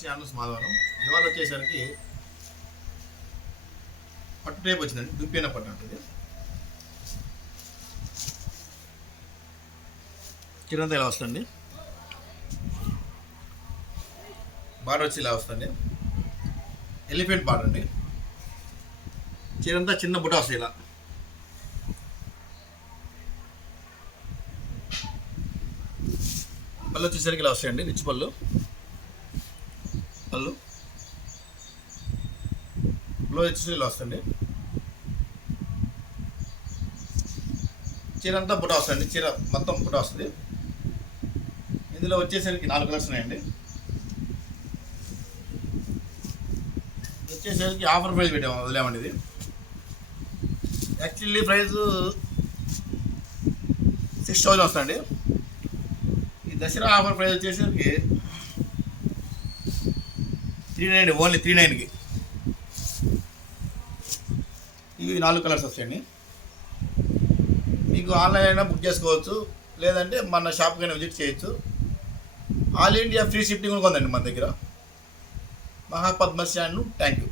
Channels Madhavaram ఇవాళ వచ్చేసరికి పట్టు టైప్ వచ్చిందండి. దుప్పిన పట్టు ఉంటుంది. కిరంతా ఇలా వస్తుంది. బార్డర్ వచ్చి ఇలా వస్తుంది. ఎలిఫెంట్ బార్డర్ అండి. చీరంతా చిన్న బుట్ట వస్తుంది. ఇలా పళ్ళు వచ్చేసరికి ఇలా వస్తాయండి. రిచ్ పళ్ళు బ్లౌజ్ వచ్చేసరికి ఇలా వస్తుంది. చీర అంతా బుట్ట వస్తుంది. చీర మొత్తం బుట్ట వస్తుంది. ఇందులో వచ్చేసరికి 4 కలర్స్ ఉన్నాయండి. వచ్చేసరికి ఆఫర్ ప్రైస్ వదిలేమండి. ఇది యాక్చువల్లీ ప్రైస్ 6,000 వస్తుంది. ఈ దసరా ఆఫర్ ప్రైస్ వచ్చేసరికి 390, ఓన్లీ 390కి. ఇవి 4 కలర్స్ వస్తాయండి. మీకు ఆన్లైన్ అయినా బుక్ చేసుకోవచ్చు, లేదంటే మన షాప్కి అయినా విజిట్ చేయొచ్చు. ఆల్ ఇండియా ఫ్రీ షిప్పింగ్ కూడా ఉందండి మన దగ్గర. మహాపద్మ ఛానల్. Thank you.